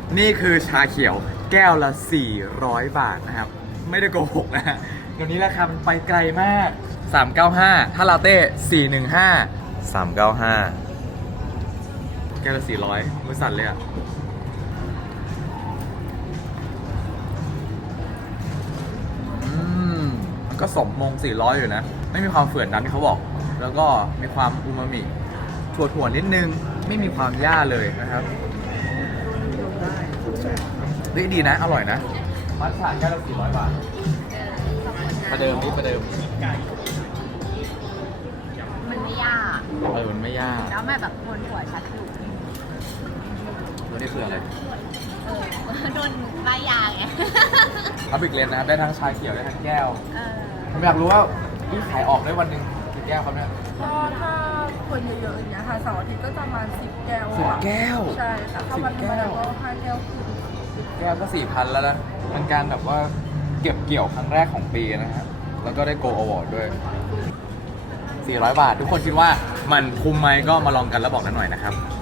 นี่คือชาเขียวแก้วละ400 บาทนะครับไม่ได้โกหกนะฮะเดี๋ยวนี้ราคามันไปไกลมาก395ถ้าลาเต้415 395แก้วละ400มือสั่นเลยอ่ะมันก็สมมง400อยู่นะไม่มีความเฝื่อนนั้นที่เขาบอกแล้วก็มีความอูมามิถั่วนิดนึงไม่มีความย่าเลยนะครับดีนะอร่อยนะมัทฉะแก้วละ400 บาทประเดิมนี่ประเดิมมันไม่ยากมันไม่ยากแล้วมันแบบคนหัวชัดอยู่แล้วนี่คืออะไรโดนป้ายยาไงอัพบิกเลนนะครับได้ทั้งชาเขียวได้ทั้งแก้วเออผมอยากรู้ว่าที่ขายออกได้วันหนึ่งกี่แก้วครับเนี่ยก็ถ้าคนเยอะๆอย่างเงี้ยค่ะเสาร์อาทิตย์ก็จะประมาณ10 แก้ว 10 แก้วใช่แต่ถ้าวันธรรมดาก็5 แก้วคือแก้วก็ 4,000 แล้วนะเป็นการแบบว่าเก็บเกี่ยวครั้งแรกของปีนะฮะแล้วก็ได้โกลอวอร์ดด้วย400 บาท ทุกคนคิดว่ามันคุ้มไหมก็มาลองกันแล้วบอกกันหน่อยนะครับ